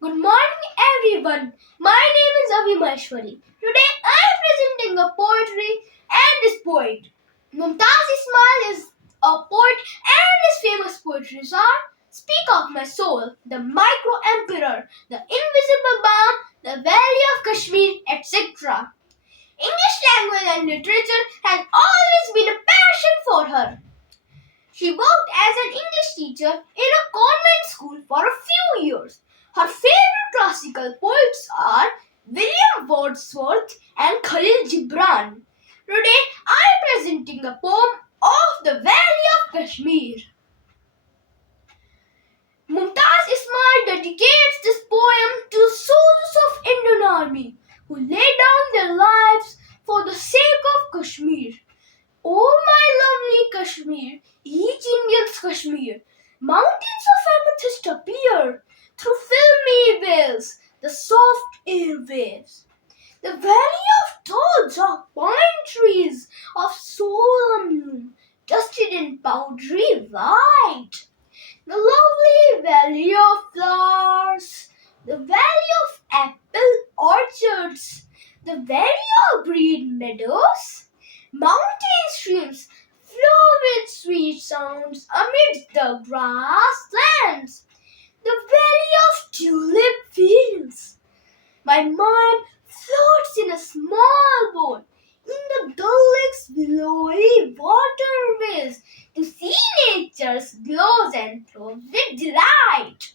Good morning, everyone. My name is Avimashwari. Today I am presenting a poetry and this poet. Mumtaz Ismail is a poet and his famous poetries are Speak of My Soul, The Micro Emperor, The Invisible Balm, The Valley of Kashmir, etc. English language and literature has always been a passion for her. She worked as an English teacher in a convent school for a few years. Her favorite classical poets are William Wordsworth and Khalil Gibran. Today I am presenting a poem of the Valley of Kashmir. Mumtaz Ismail dedicates this poem to soldiers of Indian Army who laid down their lives for the sake of Kashmir. Oh my lovely Kashmir, each Indian's Kashmir, mountains of amethyst appear through filmy veils, the soft airwaves. The valley of tall dark pine trees of solemn bloom, dusted in powdery white. The lovely valley of flowers, the valley of apple orchards, the valley of green meadows. Mountain streams flow with sweet sounds amidst the grasslands. The valley of tulip fields. My mind floats in a small boat in the dull lake's billowy waterways to see nature's glows and throws with delight.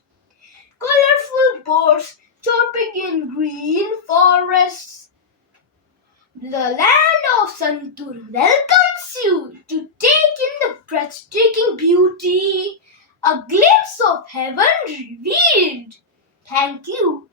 Colorful birds chirping in green forests. The land of Santur welcomes you to take in the breathtaking beauty, a glimpse of heaven revealed. Thank you.